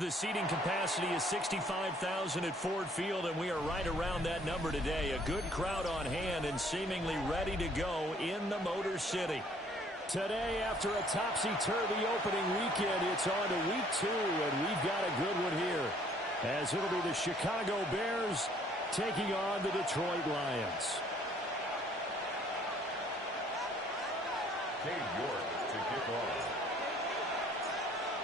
The seating capacity is 65,000 at Ford Field, and we are right around that number today. A good crowd on hand and seemingly ready to go in the Motor City. Today, after a topsy-turvy opening weekend, it's on to week 2, and we've got a good one here, as it'll be the Chicago Bears taking on the Detroit Lions. York to kick off.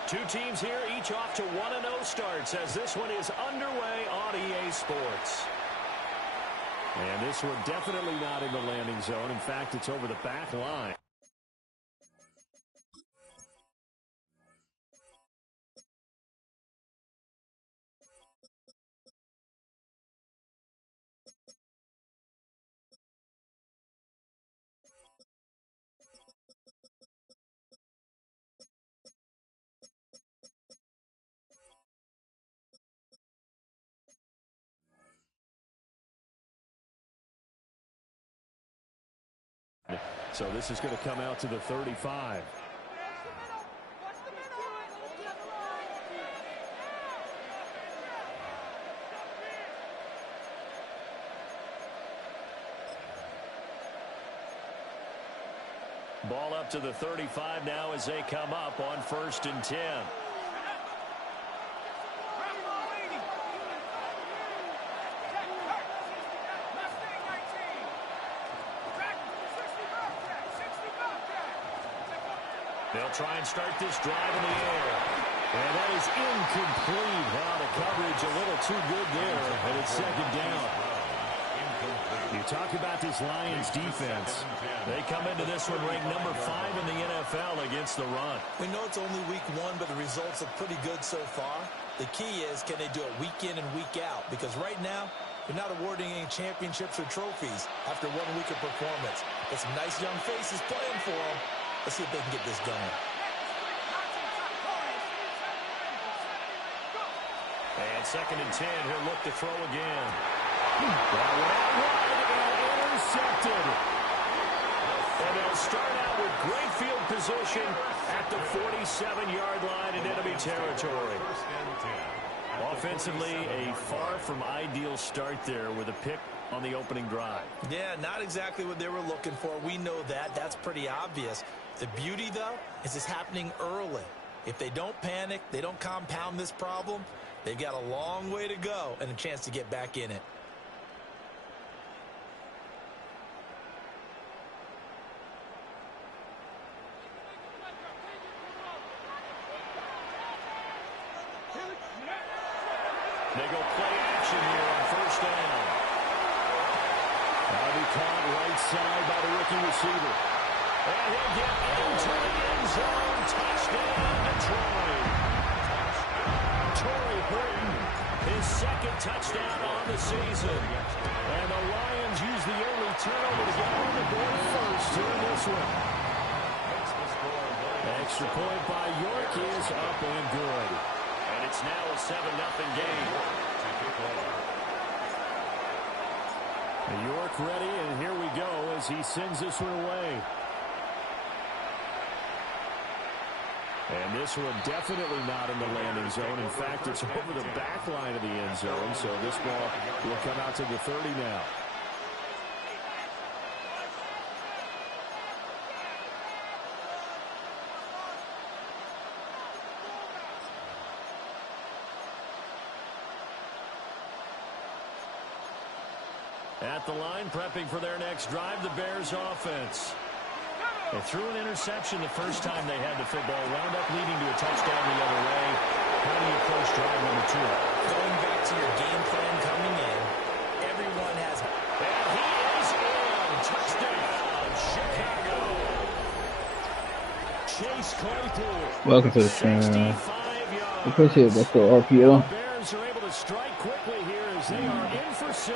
Two teams here, each off to 1-0 starts, as this one is underway on EA Sports. And this one definitely not in the landing zone. In fact, it's over the back line. So this is going to come out to the 35. Ball up to the 35 now as they come up on 1st and 10. They'll try and start this drive in the air. And that is incomplete. Wow, the coverage a little too good there, and it's 2nd down. You talk about this Lions defense. They come into this one ranked number 5 in the NFL against the run. We know it's only week 1, but the results are pretty good so far. The key is, can they do it week in and week out? Because right now, they're not awarding any championships or trophies after 1 week of performance. But some nice young faces playing for them. Let's see if they can get this going. And 2nd and 10. He'll look to throw again. That went out wide and intercepted. And they'll start out with great field position at the 47-yard line in enemy territory. Offensively, a far from ideal start there with a pick on the opening drive. Yeah, not exactly what they were looking for. We know that. That's pretty obvious. The beauty, though, is it's happening early. If they don't panic, they don't compound this problem, they've got a long way to go and a chance to get back in it. They go play action here on 1st down. That'll be caught right side by the rookie receiver. And he'll get into the end zone. Touchdown, Detroit. Torrey Horton, his 2nd touchdown on the season. And the Lions use the early turnover to get on the board first here in this one. Extra point by York is up and good. And it's now a 7-0 game. York ready, and here we go as he sends this one away. And this one definitely not in the landing zone. In fact, it's over the back line of the end zone, so this ball will come out to the 30 now. At the line, prepping for their next drive, the Bears offense. They threw an interception the first time they had the football, wound up leading to a touchdown the other way. How do you approach drive number 2? Going back to your game plan coming in, everyone has... And he is in. Touchdown, Chicago. Chase Claypool. Welcome to the channel. 65 yards. Appreciate it. Let's go RPO. The Bears are able to strike quickly here as they are in for 6.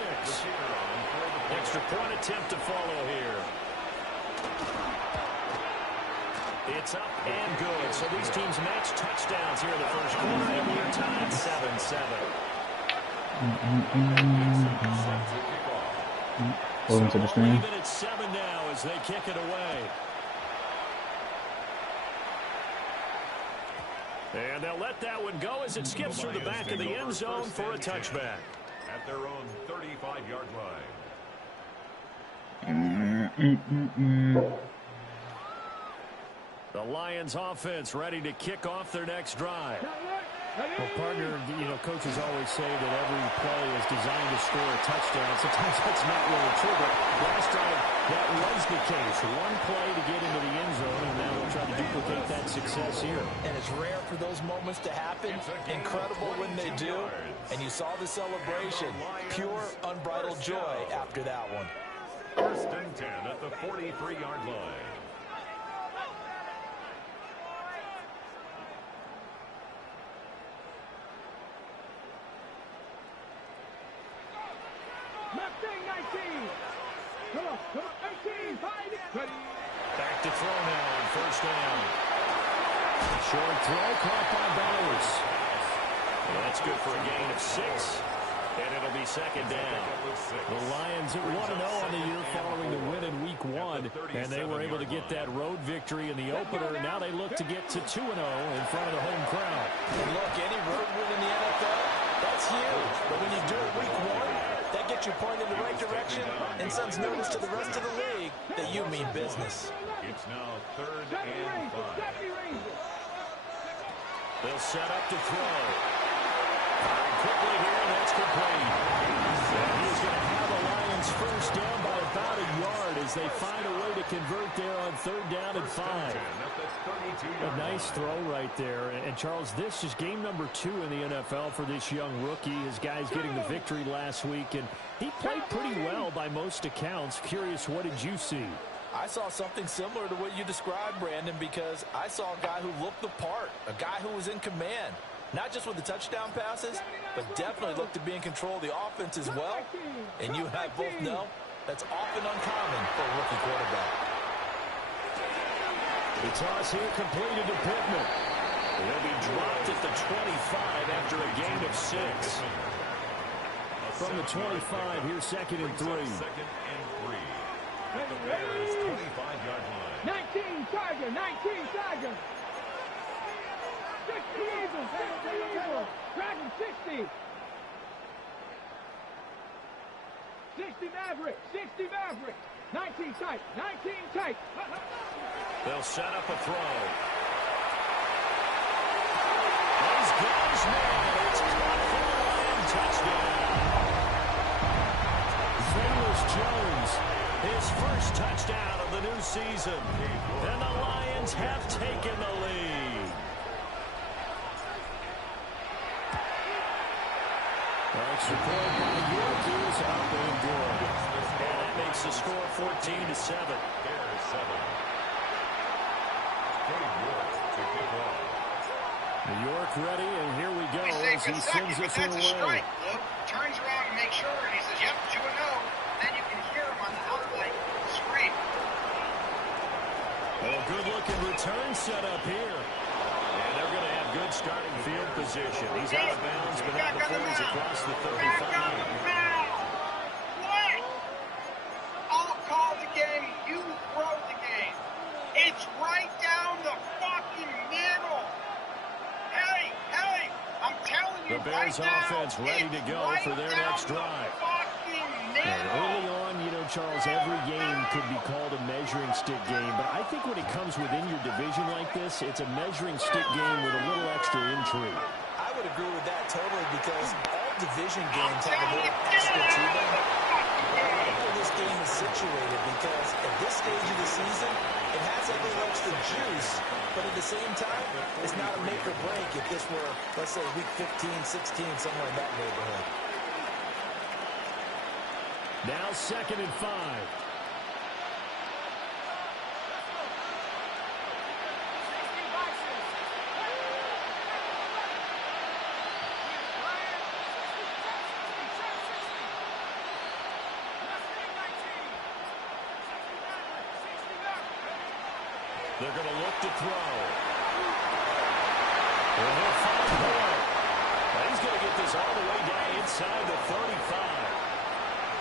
Extra point attempt to follow here. It's up and good. So these teams match touchdowns here in the first quarter, and we're tied 7-7. Welcome to the stream. Even at 7 now as they kick it away. And they'll let that one go as it skips through the back of the end zone for a touchback. At their own 35-yard Mm-mm-mm-mm. The Lions offense ready to kick off their next drive. Well, partner, coaches always say that every play is designed to score a touchdown. Sometimes that's not really true, but last drive that was the case. One play to get into the end zone, and now they'll try to duplicate that success here. And it's rare for those moments to happen. Incredible when they do. And you saw the celebration. Pure, unbridled joy after that one. First and 10 at the 43-yard line. Back to throw now on first down. Short throw caught by Bowers. Well, that's good for a gain of 6. And it'll be second down. The Lions 1-0 on the year following the win in Week 1, and they were able to get that road victory in the opener. Now they look to get to 2-0 in front of the home crowd. And look, any road win in the NFL, that's huge. But when you do it Week 1, that gets you pointed in the right direction and sends notice to the rest of the league that you mean business. It's now 3rd and 5. They'll set up to throw. Firing quickly here, and that's complete. And he's going to have the Lions first down by about a yard as they find a way to convert there on 3rd down and 5. A nice throw right there. And Charles, this is game number 2 in the NFL for this young rookie. His guys getting the victory last week, and he played pretty well by most accounts. Curious, what did you see? I saw something similar to what you described, Brandon, because I saw a guy who looked the part, a guy who was in command. Not just with the touchdown passes, but definitely looked to be in control of the offense as well. And you and I both know that's often uncommon for a rookie quarterback. The toss here completed to Pittman. He'll be dropped at the 25 after a gain of 6. From the 25, here's 2nd and 3. Second and 3. At the Bears' 25-yard line. 19 Tiger, 19 Tiger. 60 Eagles, 60 Eagles. Dragon 60. 60 Maverick, 60 Maverick. 19 tight, 19 tight. They'll set up a throw. He's got his man. It's caught for the Lion touchdown. Famous Jones, his first touchdown of the new season. And the Lions have taken the lead. Extra point by York is up and good. And that makes the score 14-7. Bears 7. Dave York to kick off. New York ready, and here we go as he sends us that's a away. strike, Luke. Turns around and makes sure, and he says, yep, 2-0. Then you can hear him on the outline scream. Well, a good-looking return set up here. And they're going to have good starting field position. He's out of bounds, but not before he's across the 35. What? I'll call the game. You throw the game. It's right down the fucking middle. Hey, I'm telling you The Bears right now, offense ready to go right for their down next drive. the fucking And middle. early on, Charles, every game could be called a measuring stick game, but I think when it comes within your division like this, it's a measuring stick game with a little extra intrigue. I would agree with that totally because all division games have a little extra to them. I think where this game is situated because at this stage of the season, it has a little extra juice, but at the same time, it's not a make or break if this were, let's say, week 15, 16, somewhere in that neighborhood. Now 2nd and 5. They're going to look to throw. And he'll find Boyd. Well, he's going to get this all the way down inside the 35.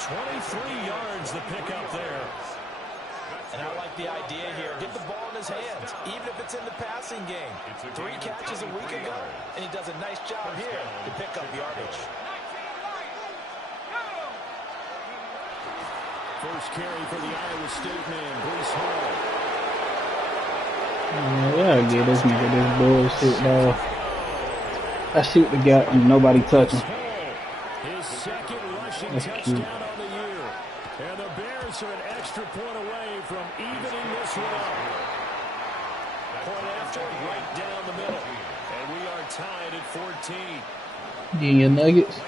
23 yards the pickup there. And I like the idea here. Get the ball in his hands, even if it's in the passing game. 3 catches a week ago, and he does a nice job here to pick up yardage. First carry for the Iowa State man, Brees Hall. Yeah, get this nigga this bullshit, dog. I shoot the gap and nobody touching. His second rushing That's touchdown cute. on the year. And the Bears are an extra point away from evening this one up. Point after, right down the middle. And we are tied at 14. Getting your nuggets.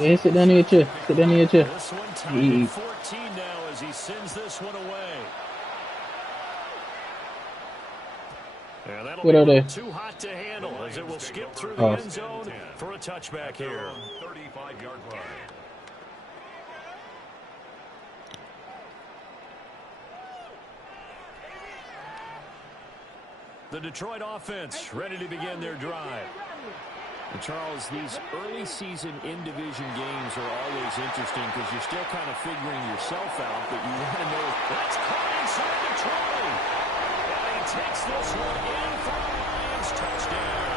Yeah, sit down in your chair. Sit down in your chair. This one tied at 14 now as he sends this one away. And that'll What are be they? too hot to handle as it will skip through the Oh. end zone for a touchback here. 35-yard line. The Detroit offense ready to begin their drive. And Charles, these early season in-division games are always interesting because you're still kind of figuring yourself out, but you want to know. That's caught inside the 20. And he takes this one in for a Lions touchdown.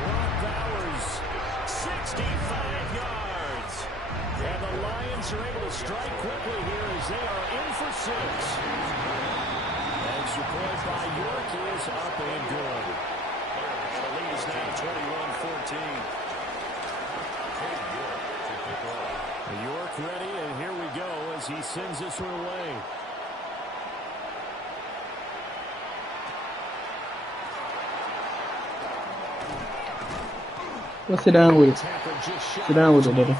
Brock Bowers, 65 yards. And the Lions are able to strike quickly here as they are in for 6. Extra point by York is up and good. And the lead is now 21-14. York ready, and here we go as he sends this one away. Well, sit down with it. Sit down with it, brother.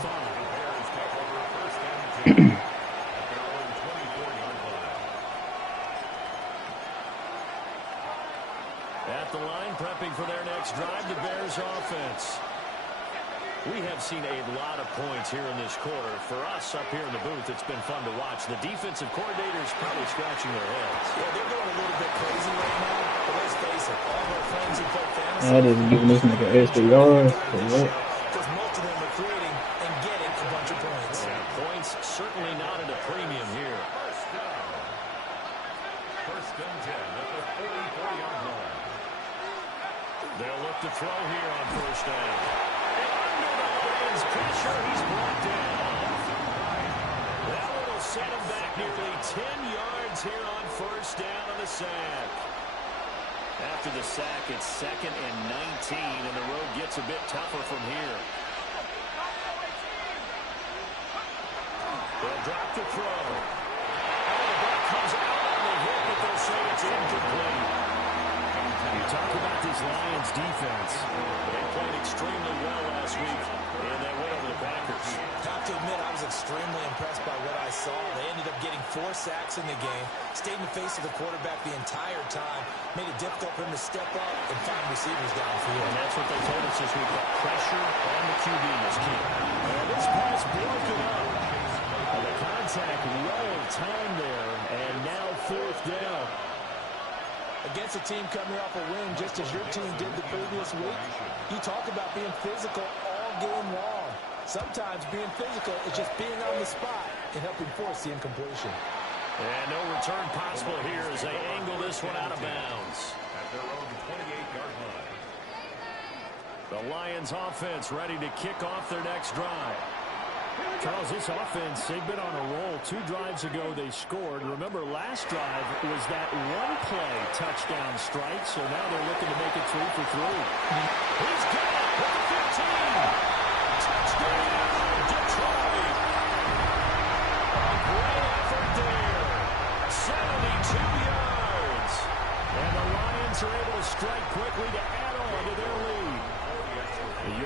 At the line, prepping for their next drive, the Bears offense. We have seen a lot of points here in this quarter. For us up here in the booth, it's been fun to watch. The defensive coordinators probably scratching their heads. Yeah, they're going a little bit crazy right now, but let's face it, all our friends who play fantasy. That is giving this nigga extra yards. For what? Because most of them are creating and getting a bunch of points. Yeah, points certainly not at a premium here. First and 10 at the 44-yard line. They'll look to throw here on first down. And under the Lions' pressure, he's brought down. That one will set him back nearly 10 yards here on first down on the sack. After the sack, it's 2nd and 19, and the road gets a bit tougher from here. They'll drop the throw. And the ball comes out on the hit, but they'll say it's incomplete. You talk about this Lions defense. They played extremely well last week, and they went over the Packers. Have to admit, I was extremely impressed by what I saw. They ended up getting 4 sacks in the game, stayed in the face of the quarterback the entire time, made it difficult for him to step up and find receivers downfield. And that's what they told us this week. That pressure on the QB is key. And this pass broken up. And the contact well in time there, and now 4th down. Against a team coming off a win, just as your team did the previous week, you talk about being physical all game long. Sometimes being physical is just being on the spot and helping force the incompletion. And no return possible here as they angle this one out of bounds. At their own 28-yard line. The Lions offense ready to kick off their next drive. Charles, this offense, they've been on a roll. 2 drives ago, they scored. Remember, last drive was that one-play touchdown strike, so now they're looking to make it 3 for 3. He's got it with the 15. Touchdown, Detroit. A great effort there. 72 yards. And the Lions are able to strike quickly to add on to their lead.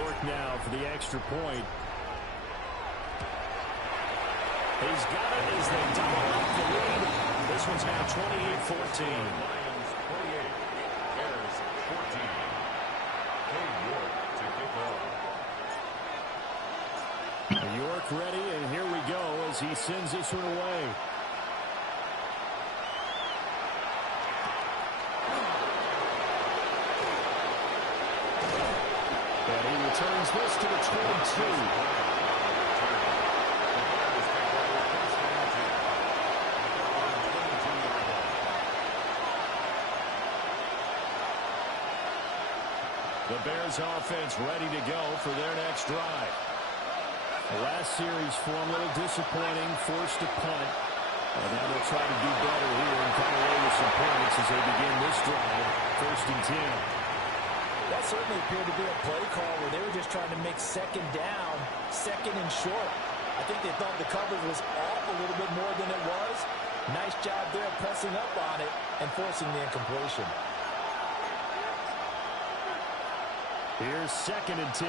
York now for the extra point. He's got it as they double up the lead. This one's now 28-14. Lions 28, Bears 14. York to kick off. York ready, and here we go as he sends this one away. And he returns this to the 22. The Bears offense ready to go for their next drive. The last series form a little disappointing, forced to punt. Now they'll try to do better here and come away with some points as they begin this drive. 1st and 10. That certainly appeared to be a play call where they were just trying to make second down, second and short. I think they thought the coverage was off a little bit more than it was. Nice job there pressing up on it and forcing the incompletion. Here's 2nd and 10.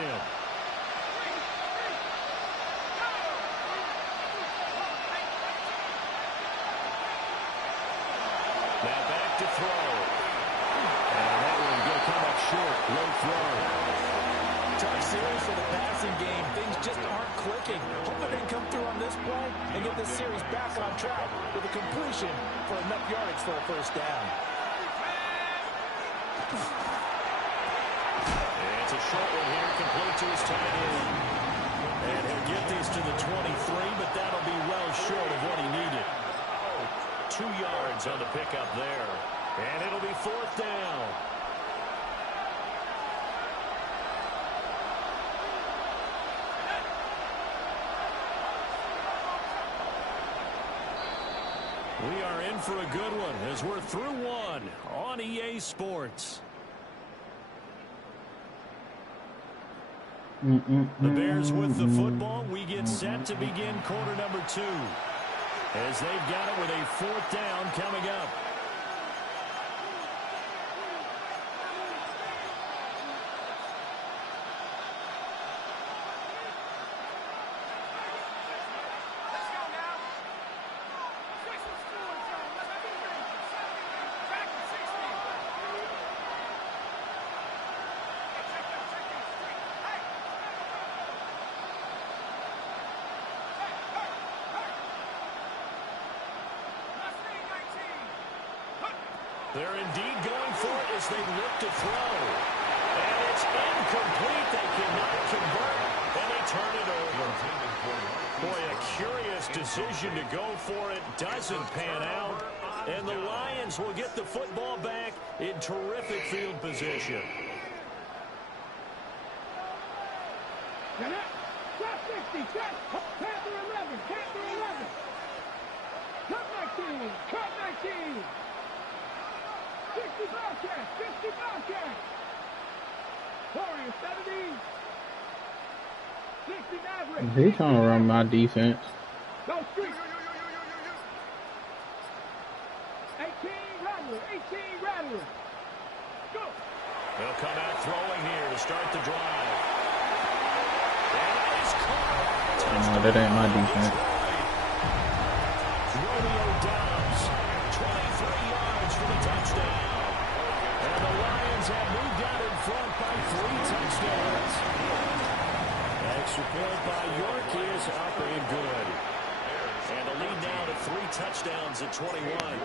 Now back to throw. And that one's going to come up short. Low throw. Tough series for the passing game. Things just aren't clicking. Hoping they can come through on this play and get this series back on track with a completion for enough yardage for a first down. It's a short one here, complete to his tight end. And he'll get these to the 23, but that'll be well short of what he needed. 2 yards on the pickup there. And it'll be 4th down. We are in for a good one as we're through one on EA Sports. The Bears with the football. We get set to begin quarter number 2. As they've got it with a 4th down coming up. They're indeed going for it as they look to throw. And it's incomplete. They cannot convert. And they turn it over. Boy, a curious decision to go for it. Doesn't pan out. And the Lions will get the football back in terrific field position. Top 60, Panther 11, Panther 11. Cut 19, cut 19. 60 Bobcats, 60 Bobcats. Warriors 70. 60 Mavericks. They trying to run my defense. Go street. 18 Rattler, 18 Rattler. Go. They'll come out throwing here to start the drive. And that is caught. No, that ain't my defense. Romeo Dobbs, 23 yards for the touchdown. And the Lions have moved out in front by 3 touchdowns. Extra point by York is up and good. And the lead now to 3 touchdowns at 21.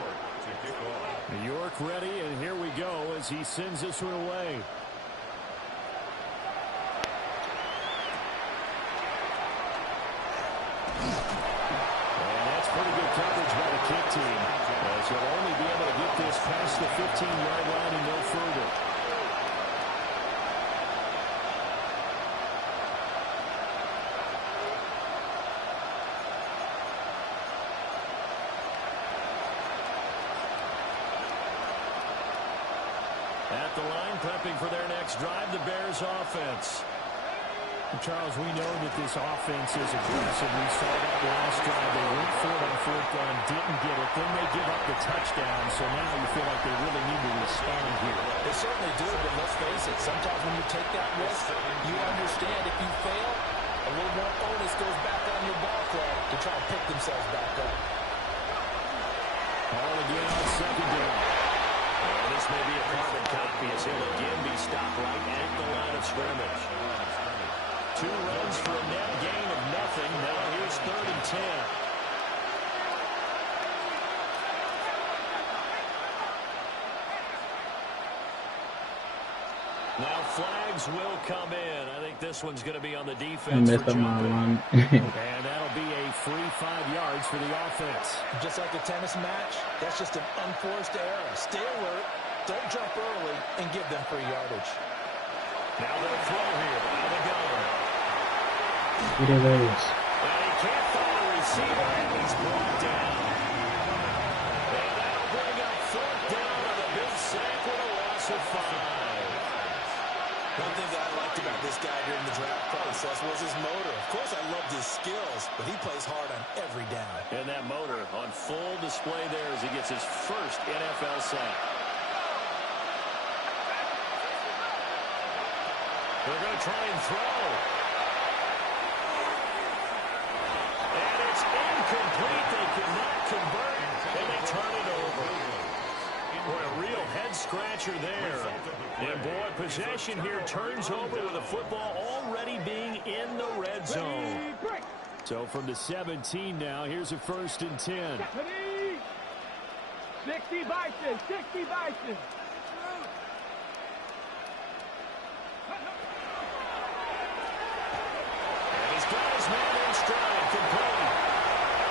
York ready, and here we go as he sends this one away. And that's pretty good coverage by the kick team, as he'll only be able to get this past the 15-yard line and no further. At the line, prepping for their next drive, the Bears offense. Charles, we know that this offense is aggressive. We saw that last drive. They went for it on 4th down, didn't get it. Then they give up the touchdown. So now you feel like they really need to respond here. They certainly do, but let's face it. Sometimes when you take that risk, you understand if you fail, a little more onus goes back on your ball club to try to pick themselves back up. Ball again on 2nd down. This may be a carbon copy as he'll again be stopped right at the line of scrimmage. 2 runs for a net gain of nothing. Now here's 3rd and 10. Now flags will come in. I think this one's going to be on the defense. I messed up my line. And that'll be a free 5 yards for the offense. Just like a tennis match, that's just an unforced error. Stay alert, don't jump early, and give them free yardage. Now they'll throw here out of the gun. Get it is. And he can't find a receiver, and he's brought down. And that'll bring up fourth down on a big sack with a loss of 5. One thing that I liked about this guy during the draft process was his motor. Of course, I loved his skills, but he plays hard on every down. And that motor on full display there as he gets his first NFL sack. They're going to try and throw. And it's incomplete. They cannot convert, and they turn it over. What a real head-scratcher there. And, boy, possession here turns over with the football already being in the red zone. So from the 17 now, here's a 1st and 10. 60 Bison, 60 Bison. And he's got his man in stride, complete.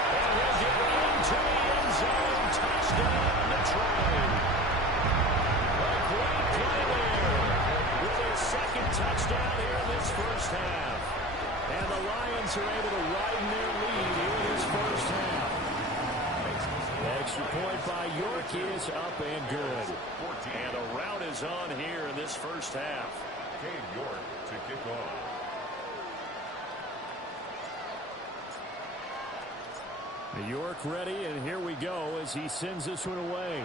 And he'll get into the end zone. Touchdown, Detroit. A great play there with his second touchdown here in this first half. And the Lions are able to widen their lead here in this first half. Extra point by York is up and good. And a rout is on here in this first half. Cade York to kick off. York ready, and here we go as he sends this one away.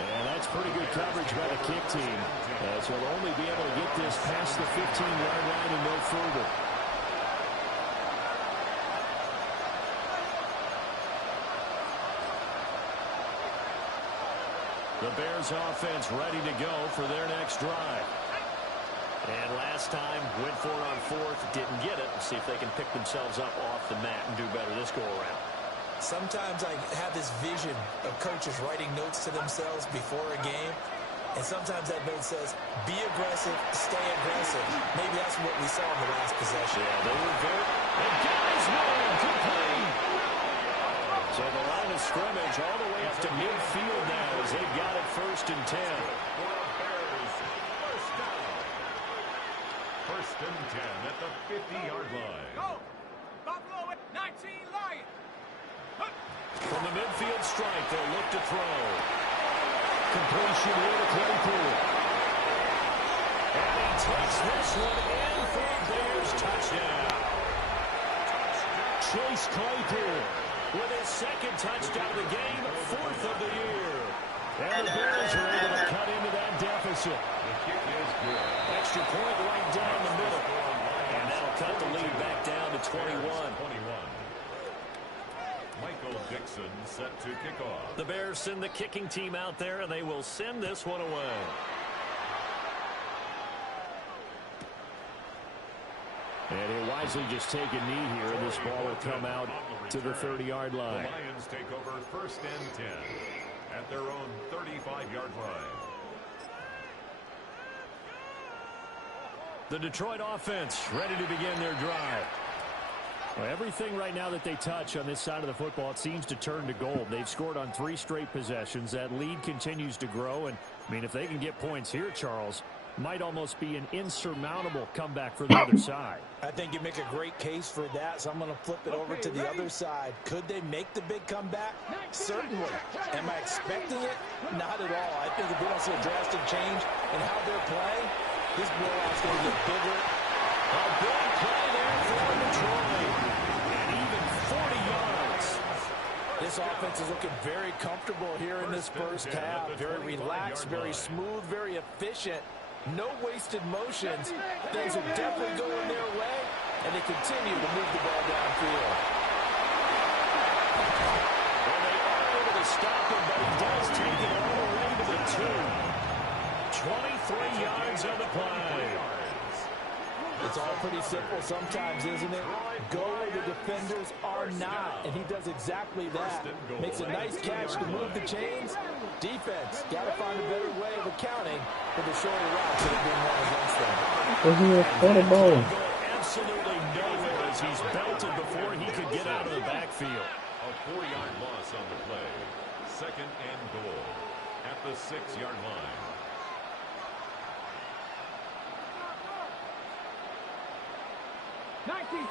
And that's pretty good coverage by the kick team, as he'll only be able to get this past the 15-yard line and no further. The Bears offense ready to go for their next drive. And last time, went for it on 4th, didn't get it. See if they can pick themselves up off the mat and do better this go-around. Sometimes I have this vision of coaches writing notes to themselves before a game, and sometimes that note says, be aggressive, stay aggressive. Maybe that's what we saw in the last possession. Yeah, they were very... And guys, man, complete! So the line of scrimmage all the way up to midfield now as they've got it 1st and 10. First and 10 at the 50-yard line. Go! Buffalo at 19 Lions. From the midfield strike, they'll look to throw. Completion here to Claypool. And he takes this one in for a Bears touchdown. Chase Claypool with his second touchdown of the game, 4th of the year. And the Bears are able to cut into that deficit. The kick is good. Extra point right down the middle. And that'll cut the lead back down to 21. Michael Dixon set to kick off. The Bears send the kicking team out there, and they will send this one away. And he'll wisely just take a knee here, and this ball will come out to the 30-yard line. The Lions take over 1st and 10 at their own 35-yard line. The Detroit offense ready to begin their drive. Well, everything right now that they touch on this side of the football, it seems to turn to gold. They've scored on 3 straight possessions. That lead continues to grow. And, I mean, if they can get points here, Charles, might almost be an insurmountable comeback for the other side. I think you make a great case for that, so I'm going to flip it over to the other side. Could they make the big comeback? Certainly. Am I expecting it? Not at all. I think if we don't see a drastic change in how they're playing, this blowout's going to get bigger. A big play there for Detroit. And even 40 yards. This offense is looking very comfortable here in this first half. Very relaxed, very smooth, very efficient. No wasted motions. Things are definitely going their way, and they continue to move the ball downfield. Well, they are able to stop him, but he does take it all the way to the 2. 23 yards on the play. It's all pretty simple sometimes, isn't it? Go where the defenders are not, and he does exactly that. Makes a nice catch to move the chains. Defense, got to find a better way of accounting for the shorter routes that are being run against them. Absolutely nowhere as he's belted before he could get out of the backfield. A A 4-yard loss on the play. Second and goal at the 6-yard line.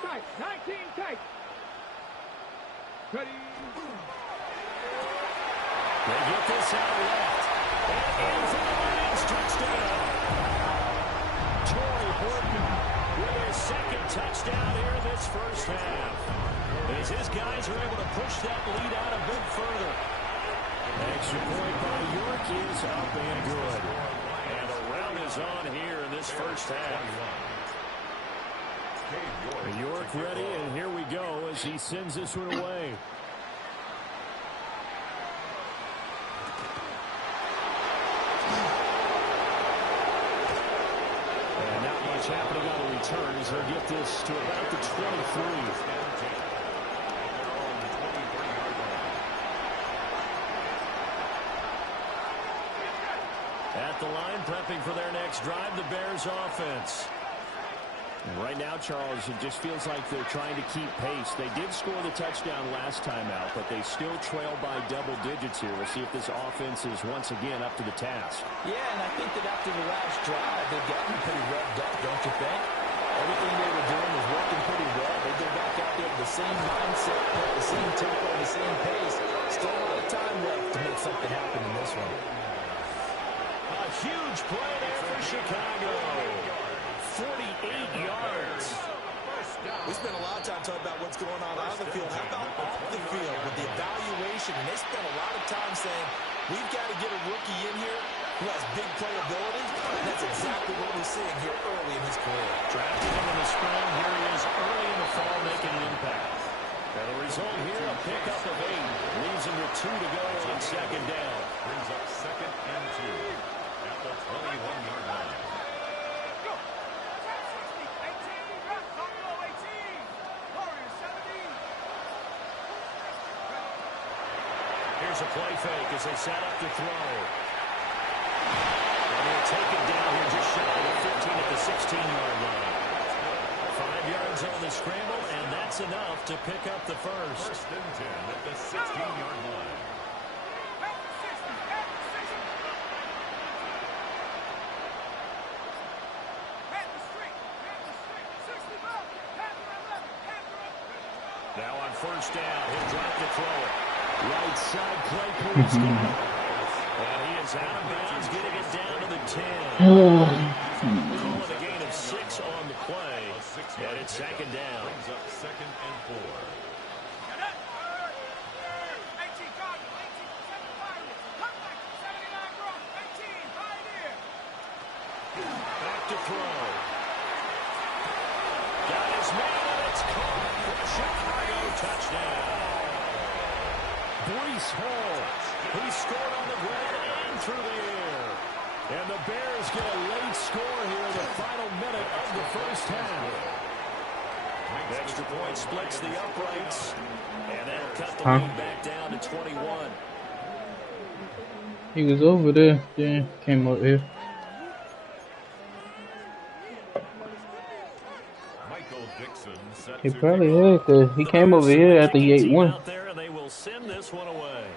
Tight, 19 tight. Ready. They get this out left. And in for the Lions touchdown. Torrey Horton with his second touchdown here in this first half. As his guys are able to push that lead out a bit further. Extra point by York is up and good. And a round is on here in this first half. York ready, and here we go as he sends this one away. And not much happening on the returns. They'll get this to about the 23. At the line, prepping for their next drive, the Bears offense. And right now, Charles, it just feels like they're trying to keep pace. They did score the touchdown last time out, but they still trail by double digits here. We'll see if this offense is once again up to the task. Yeah, and I think that after the last drive, they've gotten pretty revved up, don't you think? Everything they were doing was working pretty well. They go back out there with the same mindset, the same tempo, the same pace. Still a lot of time left to make something happen in this one. A huge play there for Chicago. 48 yards. We spent a lot of time talking about what's going on the field. How about off the field with the evaluation? And they spent a lot of time saying, we've got to get a rookie in here who has big playability. And that's exactly what we're seeing here early in his career. Drafted him in the spring. Here he is early in the fall making an impact. And the result here, a pickup of 8. Leaves him with 2 to go on second down. Brings up second and 2 at the 21-yard line. Here's a play fake as they set up to throw. And he'll take it down here just shy of the 15 at the 16-yard line. 5 yards on the scramble, and that's enough to pick up the first. First and 10 at the 16-yard line. Now on first down, he'll drop to throw it. Right side play clears good. And he is out of bounds, getting it down to the 10. Calling a gain of 6 on the play. And it's second down. Brings up second and 4. Back to throw. Got his man, and it's caught for a Chicago touchdown. Breece Hall, he scored on the ground and through the air. And the Bears get a late score here in the final minute of the first half. The extra point splits the uprights, and that'll cut the lead back down to 21. He was over there, then came up here. He probably is, because he came over here after he ate one. And they will send this one away.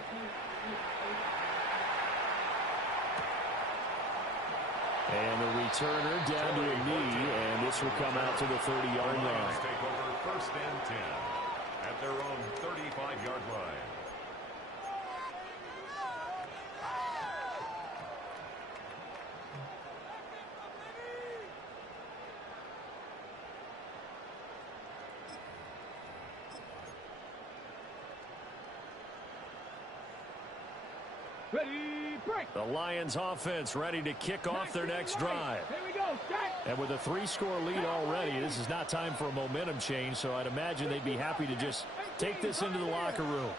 And the returner down to a knee, and this will come out to the 30-yard line. Take over first and 10 at their own 35-yard line. Ready, break. The Lions offense ready to kick off their next drive. Here we go, set. And with a 3-score lead already, this is not time for a momentum change, so I'd imagine they'd be happy to just take this into the locker room.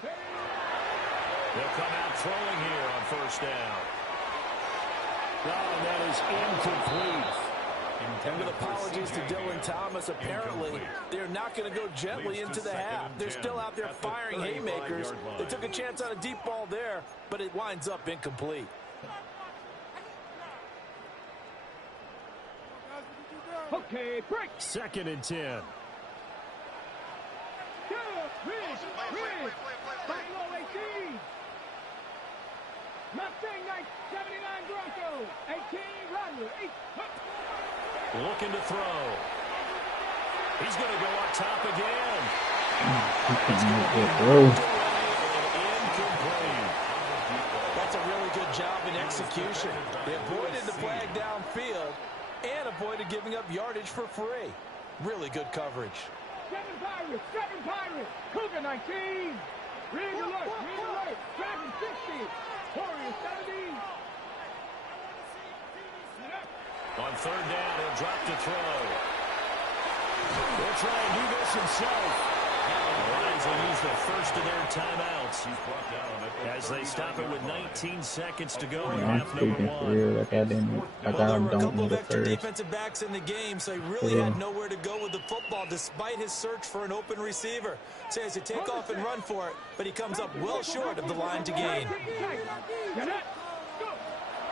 They'll come out throwing here on first down. Oh, that is incomplete. And with apologies to Dylan Thomas, apparently they're not going to go gently into the half. They're still out there firing haymakers. They took a chance on a deep ball there, but it winds up incomplete. Okay, break. Second and 10. Buffalo 18. Mustang 79 Bronco. 18 Rodley. Looking to throw. He's going to go up top again. That's a really good job in execution. They avoided the flag downfield and avoided giving up yardage for free. Really good coverage. 7 Pirates. Cougar 19. Rig alert. Dragon 60. Warriors 70. On third down, he'll drop to throw. He'll try and do this himself. The Lions will use the first of their timeouts as they stop it with 19 seconds to go in half number 1. Well, there were a couple of extra defensive backs in the game, so he really had nowhere to go with the football despite his search for an open receiver. So he has to take off and run for it, but he comes up well short of the line to gain.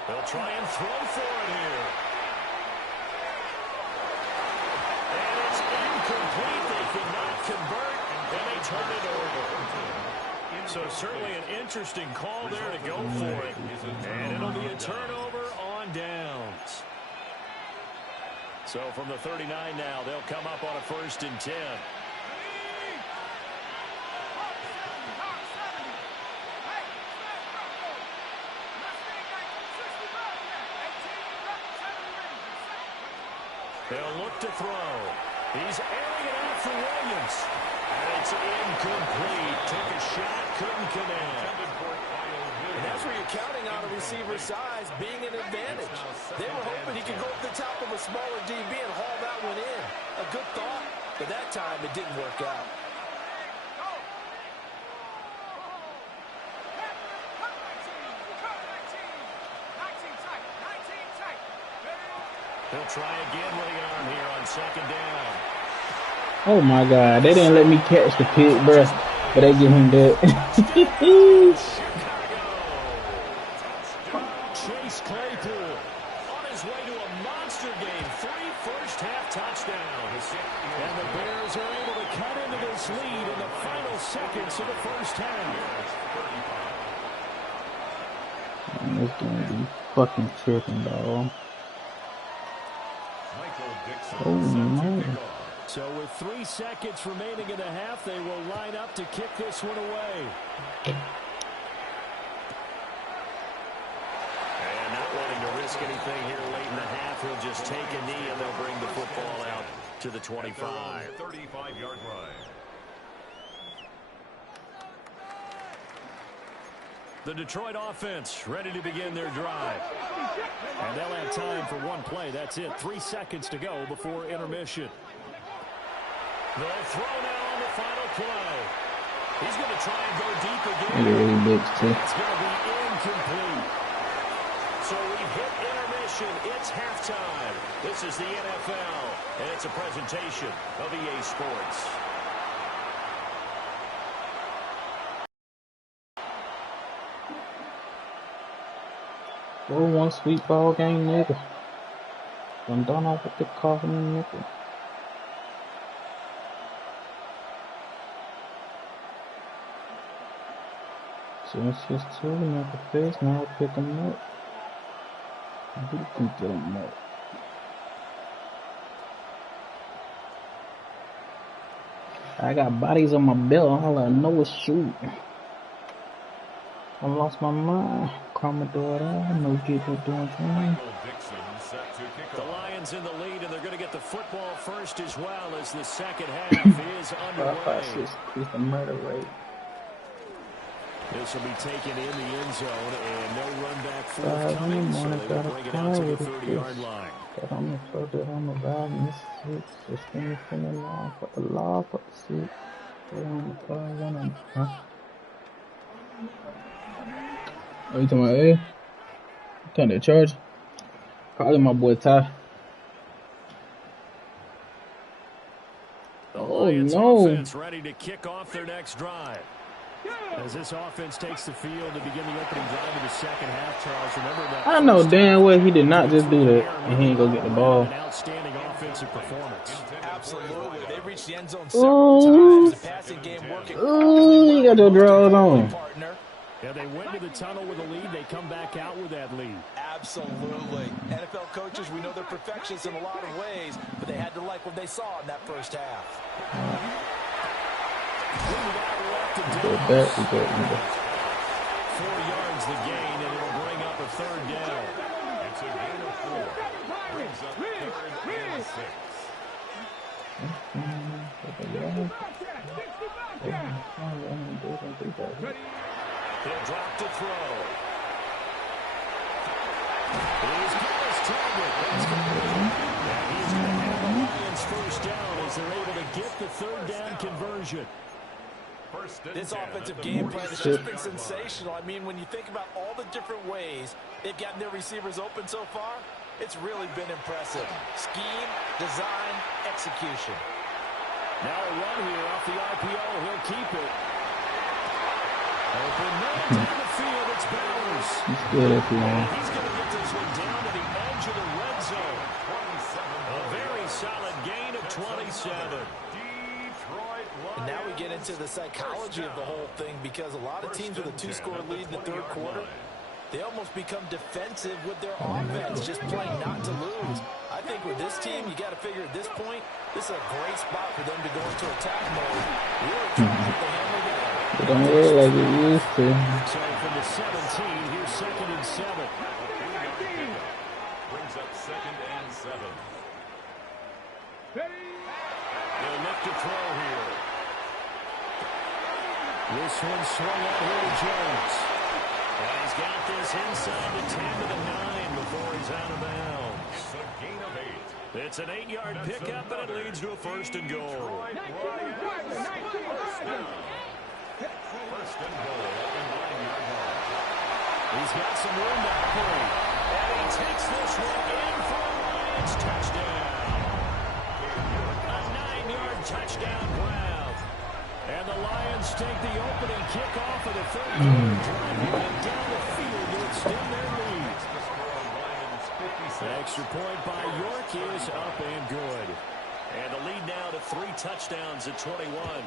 They'll try and throw for it here. And it's incomplete. They could not convert, and they turn it over. So certainly an interesting call there to go for it. And it'll be a turnover on downs. So from the 39 now, they'll come up on a 1st and 10. They'll look to throw. He's airing it out for Williams. And it's incomplete. Took a shot, couldn't connect. And that's where you're counting on a receiver's size being an advantage. They were hoping he could go up the top of a smaller DB and haul that one in. A good thought, but that time it didn't work out. He'll try again with the arm here on 2nd down. Oh my God, they didn't let me catch the pick, bruh. But they give him that. Chase Claypool on his way to a monster game. 3 first-half touchdowns. And the Bears are able to cut into this lead in the final seconds of the first half. Man, this game be fucking tripping, dog. Oh man. So with 3 seconds remaining in the half, they will line up to kick this one away. And not wanting to risk anything here late in the half, he'll just take a knee and they'll bring the football out to the 25. 35-yard line. The Detroit offense ready to begin their drive. And they'll have time for one play. That's it. 3 seconds to go before intermission. They'll throw now on the final play. He's going to try and go deep again. It's going to be incomplete. So we've hit intermission. It's halftime. This is the NFL, and it's a presentation of EA Sports. Oh, one sweet ball game, nigga. I'm done off with the coffee, nigga. So it's just 2, nigga. Face now, pick them up. Who can get them up? I got bodies on my belt. All I know is shoot. I lost my mind. Commodore, no people doing things. The Lions in the lead, and they're going to get the football first as well as the second half is underway. Increase the murder rate. This will be taken in the end zone, and no run back forthcoming, so they will bring it out to the 30-yard line. Got on the floor, got on the valve, Mississippi, suspended from the line, for the law, for the seat. Put on the car, run on, huh? Oh, you talking about A? Turn that charge. Calling my boy Ty. The Lions offense ready to kick off their next drive. As this offense takes the field to begin the opening drive of the second half, Charles, remember that. I know damn well he did not just do that, and he ain't gonna get the ball. An outstanding offensive performance. Absolutely. They reached the end zone several times. The passing game working. Ooh, you got your draws on. Yeah, they went to the tunnel with a lead. They come back out with that lead. Absolutely. NFL coaches, we know they're perfectionists in a lot of ways, but they had to like what they saw in that first half. Good. 4 yards the gain, and it'll bring up a third down. It's a gain of 4. Brings up 3rd and 6. He'll drop to throw. He's got his target. That's complete. And he's going to have the Lions first down as they're able to get the third down conversion. This offensive game plan has just been sensational. I mean, when you think about all the different ways they've gotten their receivers open so far, it's really been impressive. Scheme, design, execution. Now a run here off the RPO. He'll keep it. Open man down the field. It's Bowers. He's good if you want. He's going to get this one down to the edge of the red zone. 27. A very solid gain of 27. And now we get into the psychology of the whole thing, because a lot of teams with a 2-score lead in the third quarter, they almost become defensive with their offense, just playing not to lose. I think with this team, you got to figure at this point, this is a great spot for them to go into attack mode. Really trying to put the hammer down. It don't look like it used to. So from the 17, here's 2nd and 7. Brings up 2nd and 7. They'll look to throw here. This one swung out here to Jones. And he's got this inside the 10 to the 9 before he's out of bounds. It's a gain of 8. It's an 8-yard pickup, and it leads to a 1st and goal. First and goal at the 9-yard line. He's got some room to operate. And he takes this one in for a Lions touchdown. A 9-yard touchdown grab. And the Lions take the opening kickoff of the third quarter, driving down the field to extend their lead. The extra point by York is up and good. And the lead now to 3 touchdowns at 21.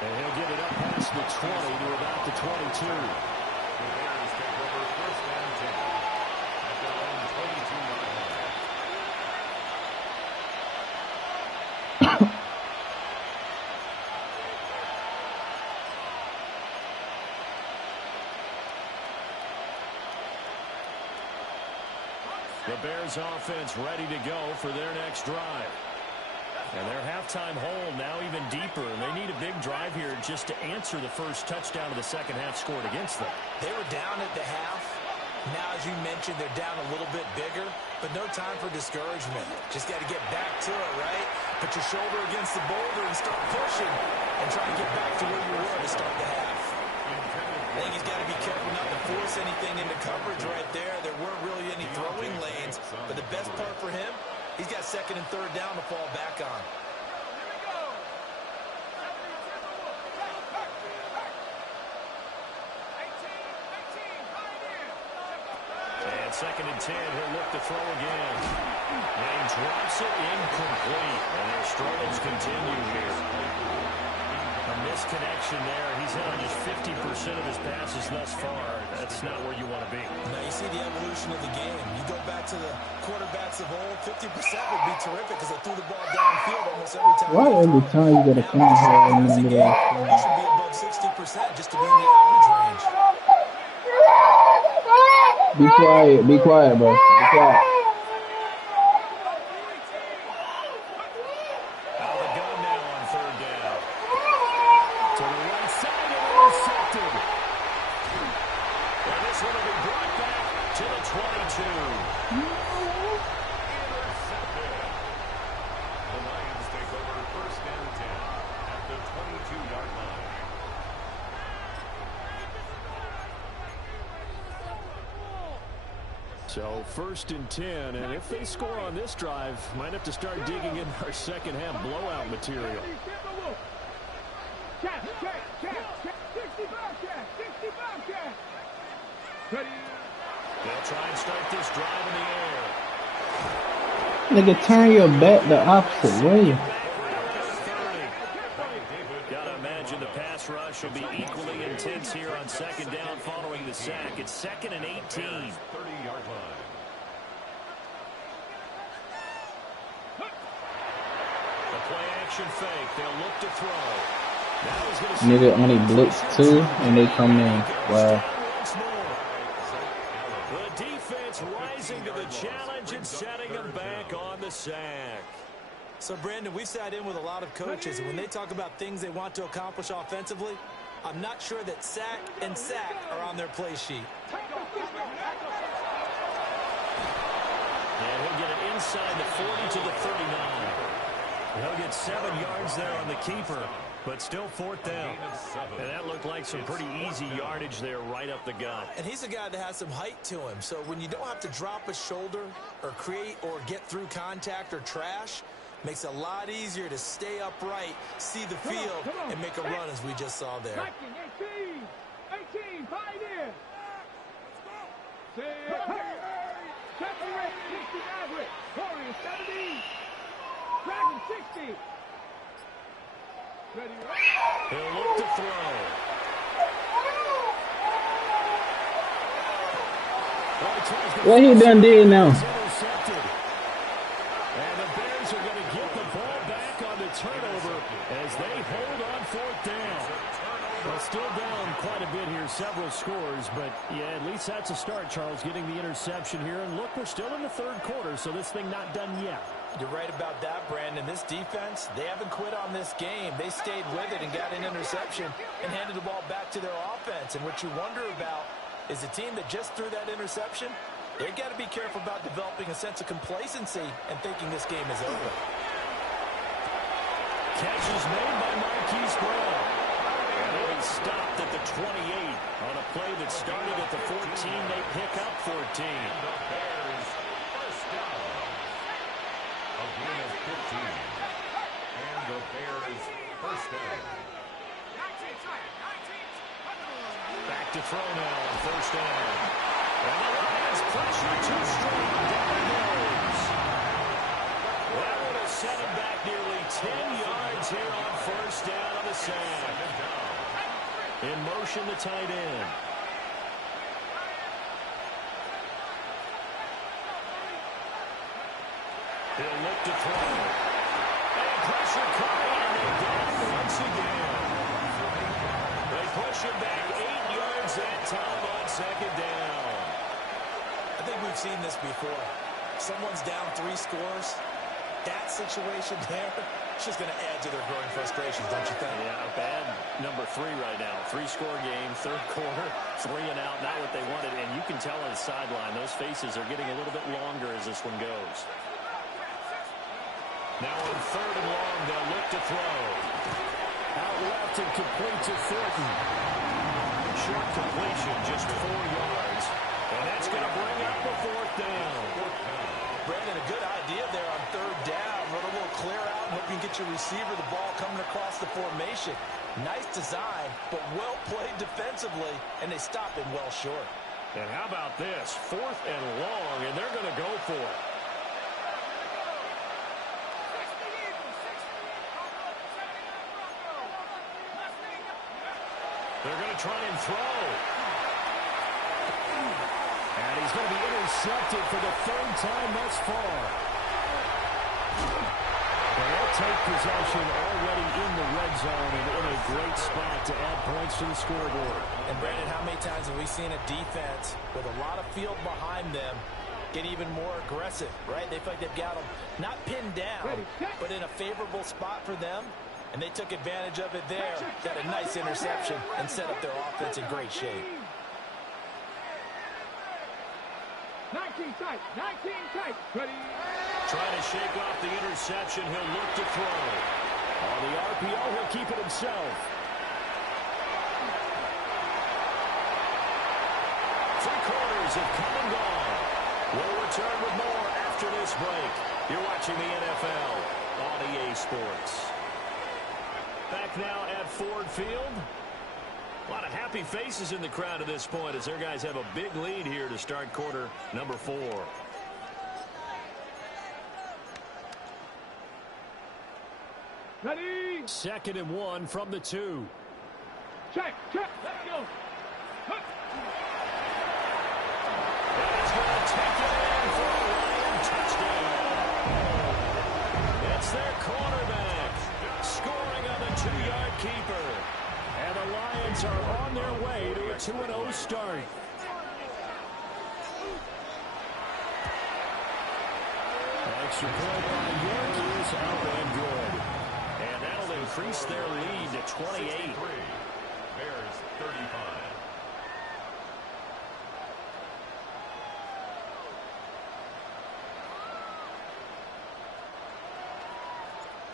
And he'll get it up past the 20 to about the 22. The Bears take over 1st and 10 at their own 22-yard line. The Bears offense ready to go for their next drive. And their halftime hole now even deeper. They need a big drive here just to answer the first touchdown of the second half scored against them. They were down at the half. Now, as you mentioned, they're down a little bit bigger, but no time for discouragement. Just got to get back to it, right? Put your shoulder against the boulder and start pushing and try to get back to where you were to start the half. I think he's got to be careful not to force anything into coverage right there. There weren't really any throwing lanes, but the best part for him, he's got 2nd and 3rd down to fall back on. And 2nd and 10, he'll look to throw again. And he drops it incomplete. And their struggles continue here. A misconnection there. He's hit on just 50% of his passes thus far. That's not where you want to be. Now you see the evolution of the game. You go back to the quarterbacks of old, 50% would be terrific because they threw the ball downfield almost every time. Why every time you gotta come here in the middle of the You should be above 60% just to be in the average range. Be quiet, bro. Be quiet. Out of the gun now on 3rd down. To the right side and intercepted. And this one will be brought back to the 22. Intercepted. The Lions take over 1st and 10 at the 22-yard line. So 1st and 10, and if they score on this drive, might have to start digging in our second half blowout material. Check, 65 check, 65 check. They'll try and start this drive in the air. Nigga, turn your back the opposite way. Gotta imagine the pass rush will be equally intense here on second down following the sack. It's 2nd and 18. 30-yard line. The play action fake. They'll look to throw. Nigga only blitz 2 and they come in. Wow. The defense rising to the challenge and setting them back on the sack. So, Brandon, we've sat in with a lot of coaches, and when they talk about things they want to accomplish offensively, I'm not sure that sack and sack are on their play sheet. And he'll get it inside the 40 to the 39. He'll get 7 yards there on the keeper, but still 4th down. And that looked like some pretty easy yardage there right up the gut. And he's a guy that has some height to him, so when you don't have to drop a shoulder or create or get through contact or trash, makes it a lot easier to stay upright, see the field, and make a run as we just saw there. 18, 5 in. 60 average. Warriors 70. Dragon 60. Ready, he'll look to throw. What he done did now? And the Bears are going to get the ball back on the turnover as they hold on 4th down. Well, still down quite a bit here, several scores, but yeah, at least that's a start, Charles, getting the interception here. And look, we're still in the 3rd quarter, so this thing not done yet. You're right about that, Brandon. This defense, they haven't quit on this game. They stayed with it and got an interception and handed the ball back to their offense. And what you wonder about is a team that just threw that interception, they've got to be careful about developing a sense of complacency and thinking this game is over. Catch is made by Marquise Brown. And he'll be stopped at the 28 on a play that started at the 14. They pick up 14. The Bears first down. A gain of 15. And the Bears first down. Back to throw now on 1st down. And the Lions pressure too strong. Down it goes. That would have set him back nearly 10 yards here on 1st down on the sack. In motion, the tight end. He'll look to throw. And pressure coming, and they're down once again. They push him back 8 yards that time on 2nd down. I think we've seen this before. Someone's down 3 scores. That situation there, it's just going to add to their growing frustrations, don't you think? Yeah, bad number 3 right now. 3-score game, 3rd quarter, 3 and out, not what they wanted. And you can tell on the sideline, those faces are getting a little bit longer as this one goes. Now on 3rd and long, they'll look to throw. Out left and complete to Thornton. Short completion, just 4 yards. And that's going to bring up a 4th down. Brandon, a good idea there on 3rd down. Run a little clear out and hope you can get your receiver the ball coming across the formation. Nice design, but well played defensively, and they stop him well short. And how about this? 4th and long, and they're going to go for it. They're going to try and throw. And he's going to be intercepted for the 3rd time thus far. And they'll take possession already in the red zone and in a great spot to add points to the scoreboard. And, Brandon, how many times have we seen a defense with a lot of field behind them get even more aggressive, right? They feel like they've got them not pinned down, but in a favorable spot for them. And they took advantage of it there, got a nice interception, and set up their offense in great shape. 19 tight, 19 tight. Ready. Trying to shake off the interception, he'll look to throw. On the RPO, he'll keep it himself. 3 quarters have come and gone. We'll return with more after this break. You're watching the NFL on EA Sports. Back now at Ford Field. A lot of happy faces in the crowd at this point as their guys have a big lead here to start quarter number 4. Ready? 2nd and 1 from the 2. Check. Let's go. He's going to take it in for a Lion touchdown. It's their quarterback scoring on the 2-yard keeper. And the Lions are on their way to a 2-0 start. Extra point by York is up and good. And that'll increase their lead to 28. Bears 35.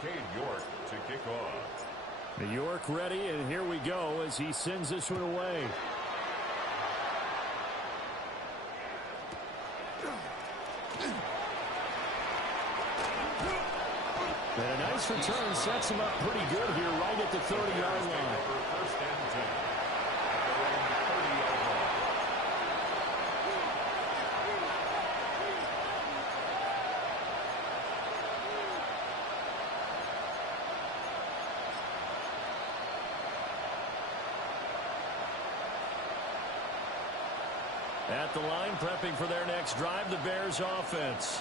Cade York to kick off. York ready, and here we go as he sends this one away. And a nice return sets him up pretty good here right at the 30-yard line. First and 10. Their own 30-yard line. At the line, prepping for their next drive, the Bears offense.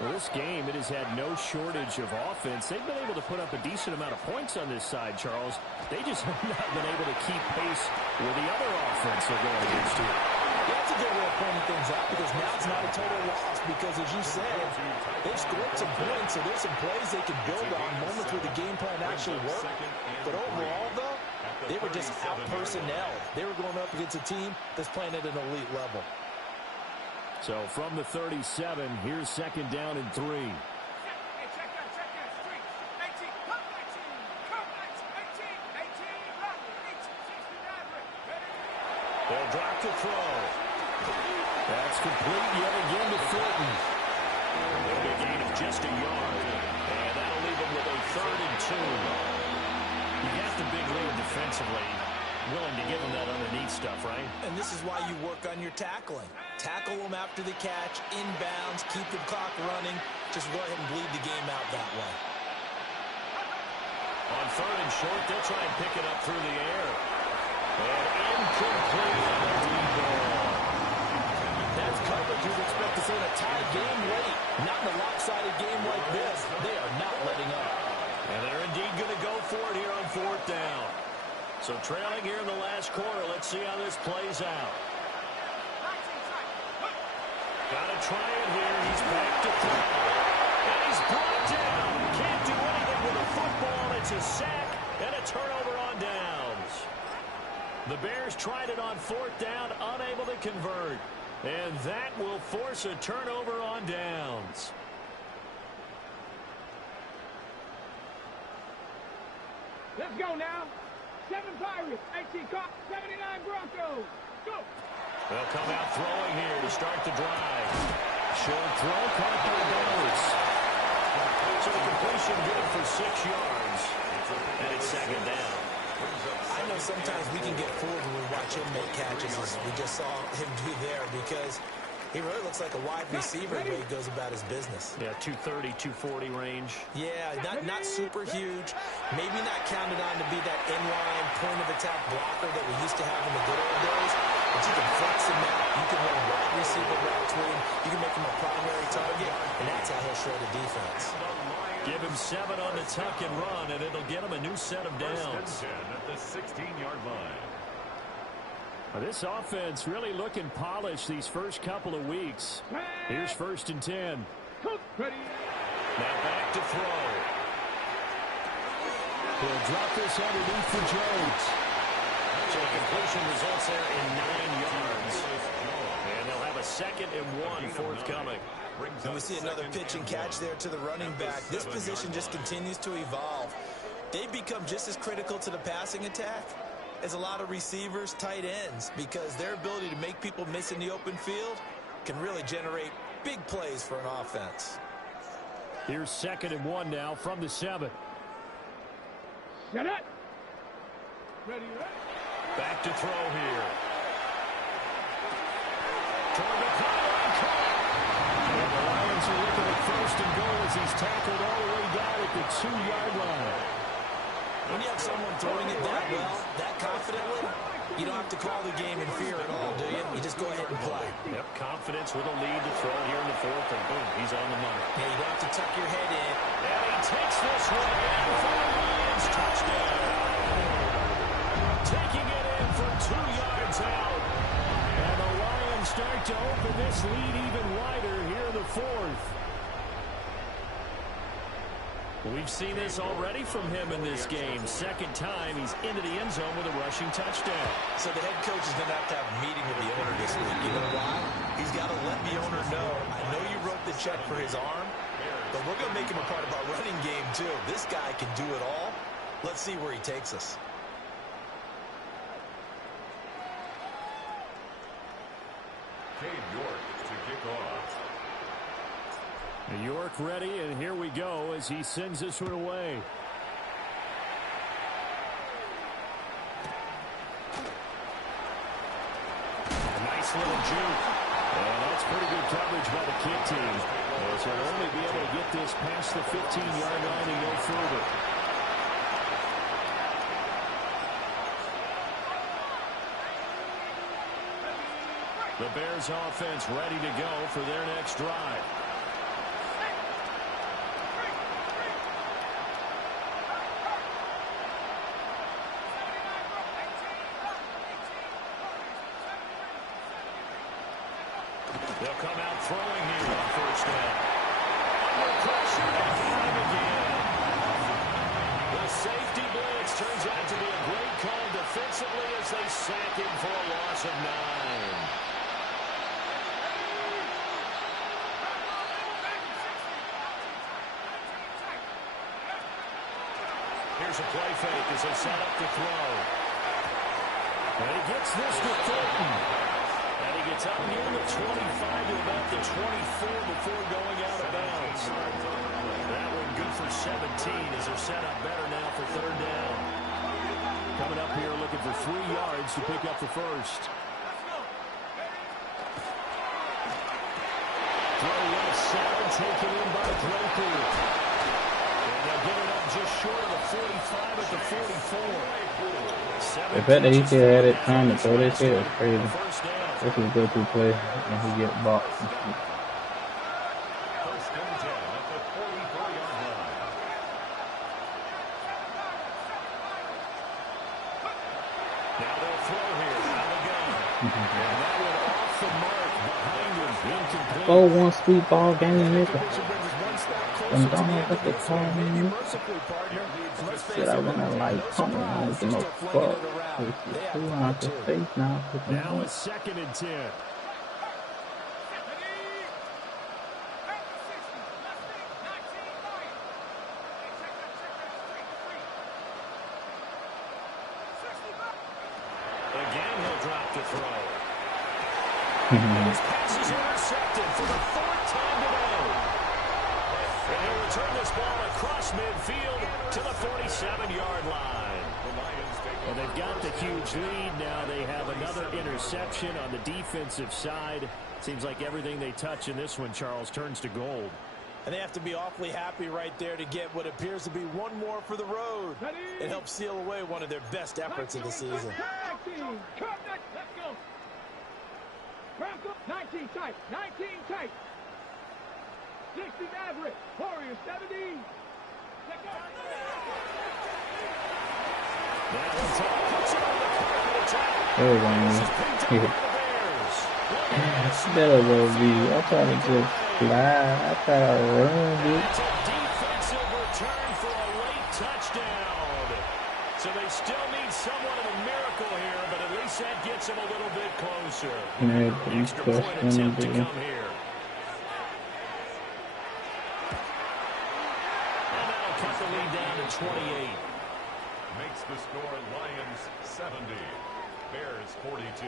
Well, this game, it has had no shortage of offense. They've been able to put up a decent amount of points on this side, Charles. They just have not been able to keep pace with the other offense they're going against here. Yeah, that's a good way of pointing things out because now it's not a total loss because, as you said, they've scored some points, so there's some plays they can build on, moments where the game plan actually worked. But overall, though, they were just out-personnel. They were going up against a team that's playing at an elite level. So from the 37, here's 2nd down and 3. Hey, check that. 3, 18, come 19, come 19, 18, run, 60 average. Ready? They'll drop to throw. That's complete yet again to Fulton. A gain of just a yard. And that'll leave them with a 3rd and 2. You have the big lead defensively. Willing to give them that underneath stuff, right? And this is why you work on your tackling. Tackle them after the catch, inbounds, keep the clock running. Just go ahead and bleed the game out that way. On 3rd and short, they'll try and pick it up through the air. And incomplete on the deep ball. That's coverage you'd expect to see in a tie game late. Not in a lopsided game like this. They are not letting up. And they're indeed going to go for it here on 4th down. So trailing here in the last quarter. Let's see how this plays out. Got to try it here. He's back to throw. And he's brought down. Can't do anything with a football. It's a sack and a turnover on downs. The Bears tried it on 4th down, unable to convert. And that will force a turnover on downs. Let's go now. 7 Pirates, 18 Cops, 79 Broncos. Go! They'll come out throwing here to start the drive. Short throw caught by Bears. So the completion good for 6 yards. And it's 2nd down. I know sometimes we can get fooled when we watch him make catches as we just saw him do there because he really looks like a wide receiver the way he goes about his business. Yeah, 230, 240 range. Yeah, not super huge. Maybe not counted on to be that inline point-of-attack blocker that we used to have in the good old days. But you can flex him out. You can run wide receiver routes with him. You can make him a primary target, and that's how he'll shred a defense. Give him 7 on the tuck and run, and it'll get him a new set of downs. 1st and 10 at the 16-yard line. This offense really looking polished these first couple of weeks. Here's 1st and 10. Ready? Now back to throw. He'll drop this underneath for Jones. So the completion results there in 9 yards. And they'll have a 2nd and 1 forthcoming. And we see another pitch and catch there to the running back. This position just continues to evolve. They become just as critical to the passing attack as a lot of receivers, tight ends, because their ability to make people miss in the open field can really generate big plays for an offense. Here's 2nd and 1 now from the 7. Set it. Ready, ready. Back to throw here. Toward the corner. And the Lions are looking at first and goal as he's tackled all the way down at the 2-yard line. When you have someone throwing it that well, that confidently, you don't have to call the game in fear at all, do you? You just go ahead and play. Yep, confidence with a lead to throw it here in the fourth, and boom, he's on the money. Yeah, you don't have to tuck your head in. And he takes this one in for the Lions touchdown. Taking it in for 2 yards out. And the Lions start to open this lead even wider here in the fourth. We've seen this already from him in this game. Second time he's into the end zone with a rushing touchdown. So the head coach is going to have a meeting with the owner this week. You know why? He's got to let the owner know, I know you wrote the check for his arm, but we're going to make him a part of our running game too. This guy can do it all. Let's see where he takes us. Cade York to kick off. York ready, and here we go as he sends this one away. A nice little juke. And that's pretty good coverage by the kid team. So they'll only be able to get this past the 15-yard line and go further. The Bears offense ready to go for their next drive. They'll come out throwing here on first down. Under pressure, they got him again. The safety blitz turns out to be a great call defensively as they sack him for a loss of 9. Here's a play fake as they set up to throw. And he gets this to Thornton. And he gets up near the 25 to about the 24 before going out of bounds. That one good for 17 as they're set up better now for third down. Coming up here looking for 3 yards to pick up the first. Throw left side, taken in by Draper. And they'll get it up just short of the 45 at the 44. The fact that he still had it time to throw this shit is crazy. This is a go-to play when he get boxed and shit. First and 10 at the 44-yard line. Now they'll throw here out of the gun. And that one off the mark behind him. Incomplete. Oh, one sweet ball game, nigga. And don't know what they call me. Shit, I wanna like come on with no fuck. This is on the face now. Now it's second and 10. Again, he'll drop to throw. And his pass is intercepted for the 4th time today. And he'll return this ball across midfield to the 47-yard line. Well, they've got the huge lead. Now they have another interception on the defensive side. Seems like everything they touch in this one, Charles, turns to gold. And they have to be awfully happy right there to get what appears to be one more for the road. It helps seal away one of their best efforts of the season. 19 tight, 19 tight. 60 Maverick, Warriors 70. Oh, man. That'll go be. I try to just fly. I try to run, dude. It's a defensive return for a late touchdown. So they still need somewhat of a miracle here, but at least that gets them a little bit closer. Yeah, Extra point attempt to come here. And that'll cut the lead down to 28. Makes the score Lions 70, Bears 42.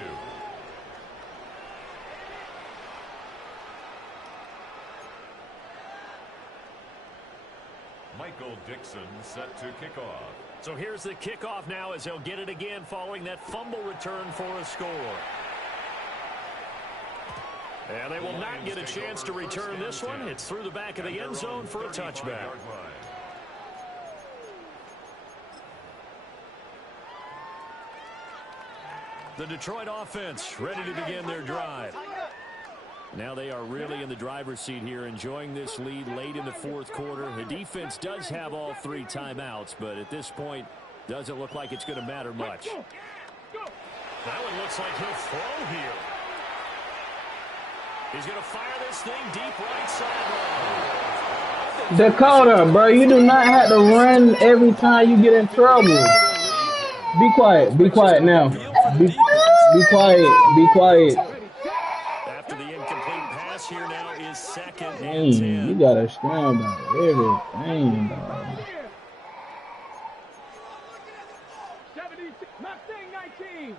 Michael Dixon set to kick off. So here's the kickoff now as he'll get it again following that fumble return for a score. And they will not get a chance to return this one. It's through the back of the end zone for a touchback. The Detroit offense ready to begin their drive. Now they are really in the driver's seat here, enjoying this lead late in the fourth quarter. The defense does have all 3 timeouts, but at this point, doesn't look like it's going to matter much. That one looks like he'll throw here. He's going to fire this thing deep right sideline. Dakota, bro, you do not have to run every time you get in trouble. Be quiet. Be quiet now. Be quiet. Be quiet. After the incomplete pass here now is 2nd and 10. You got to stand by everything, dog. 76, Mustang 19.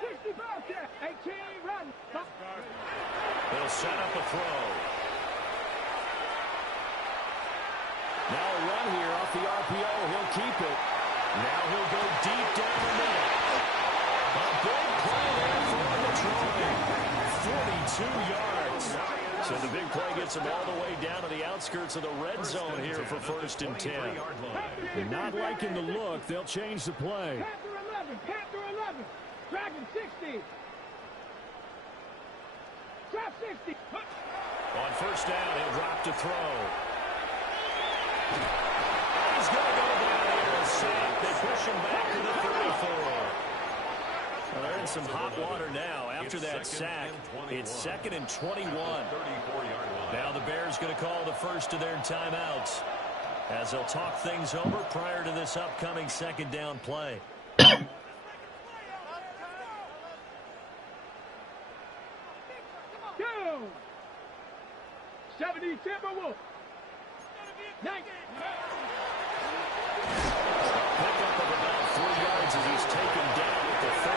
65, 18, run. They'll set up a throw. Now a run here off the RPO. He'll keep it. Now he'll go deep down the middle. A big play there for Detroit. 42 yards. So the big play gets him all the way down to the outskirts of the red zone here for 1st and 10. Not liking the look. They'll change the play. Panther 11. Dragon 60. Drop 60. On 1st down, he'll drop to throw. He's going to go down here and sack. They push him back to the 34. Well, they're in some hot water now. After that sack, it's 2nd and 21. Now the Bears going to call the first of their timeouts as they'll talk things over prior to this upcoming 2nd down play. 70 Timberwolves. Pickup of about 3 yards as he's taken down at the 31.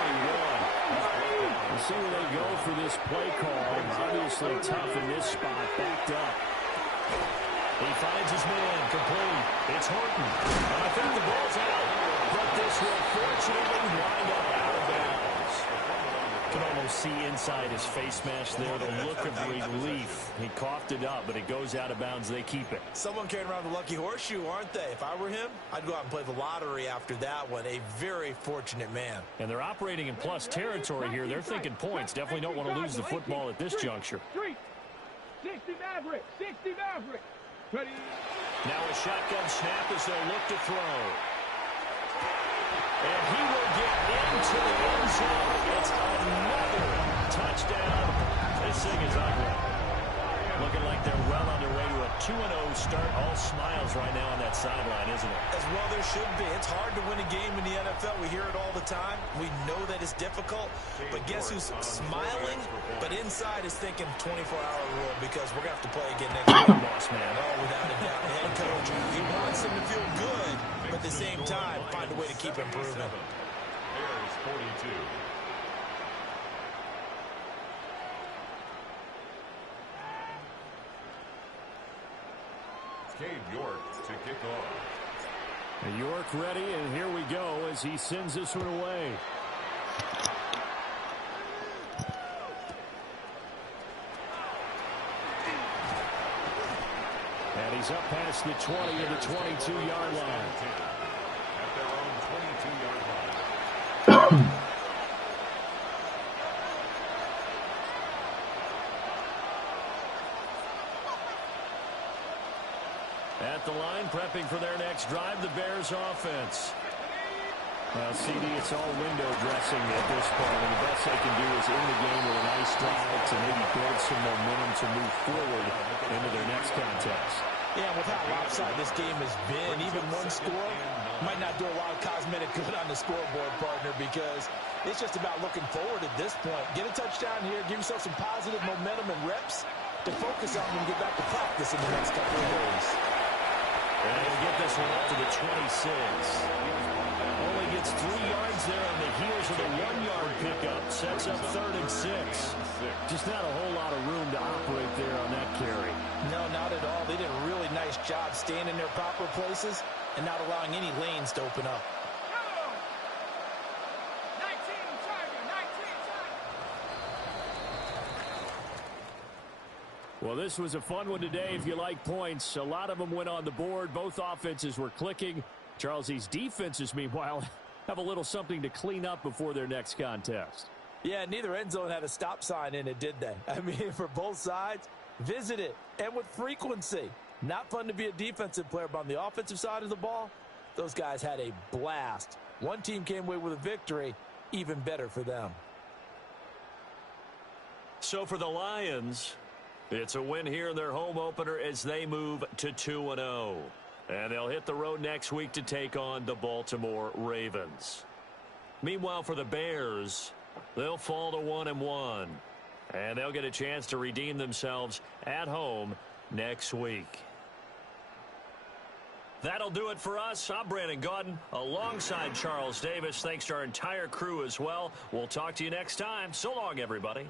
We'll see where they go for this play call. Obviously tough in this spot, backed up. He finds his man, complete. It's Horton. And I think the ball's out, but this will fortunately wind up out of bounds. You can almost see inside his face mask there the look of relief. He coughed it up, but it goes out of bounds. They keep it. Someone carrying around the lucky horseshoe, aren't they? If I were him, I'd go out and play the lottery after that one. A very fortunate man. And they're operating in plus territory here. They're thinking points. Definitely don't want to lose the football at this juncture. 60 Maverick. 60 Maverick. Ready. Now a shotgun snap as they'll look to throw. And he will get into the end zone. It's another touchdown. This thing is ugly. Looking like they're well on their way to a 2-0 start. All smiles right now on that sideline, isn't it? As well there should be. It's hard to win a game in the NFL. We hear it all the time. We know that it's difficult. But guess who's smiling? But inside is thinking 24-hour rule because we're going to have to play again next week. Boss man. Oh, without a doubt. The head coach, he wants them to feel good, but at the same time, find a way to keep improving. Bears 42. Cade York to kick off. And York ready, and here we go as he sends this one away. And he's up past the 20 to the 22-yard line. At their own 22-yard line. At the line, prepping for their next drive, the Bears offense. Well, CD, it's all window dressing at this point, and the best they can do is in the game with a nice drive to maybe build some momentum to move forward into their next contest. Yeah, with how lopsided this game has been, even one score might not do a lot of cosmetic good on the scoreboard, partner, because it's just about looking forward at this point. Get a touchdown here, give yourself some positive momentum and reps to focus on and get back to practice in the next couple of days. And he'll get this one up to the 26. Only gets 3 yards Lions there on the heels of the 1-yard pickup. Sets up 3rd and 6. Just not a whole lot of room to operate there on that carry. No, not at all. They did a really nice job staying in their proper places and not allowing any lanes to open up. 19, Tiger, 19, Tiger. Well, this was a fun one today if you like points. A lot of them went on the board. Both offenses were clicking. Charles, these defenses, meanwhile, have a little something to clean up before their next contest. Yeah, neither end zone had a stop sign in it, did they? I mean, for both sides, visit it, and with frequency. Not fun to be a defensive player, but on the offensive side of the ball, those guys had a blast. One team came away with a victory, even better for them. So for the Lions, it's a win here in their home opener as they move to 2-0. And they'll hit the road next week to take on the Baltimore Ravens. Meanwhile, for the Bears, they'll fall to 1-1. And they'll get a chance to redeem themselves at home next week. That'll do it for us. I'm Brandon Gaudin alongside Charles Davis. Thanks to our entire crew as well. We'll talk to you next time. So long, everybody.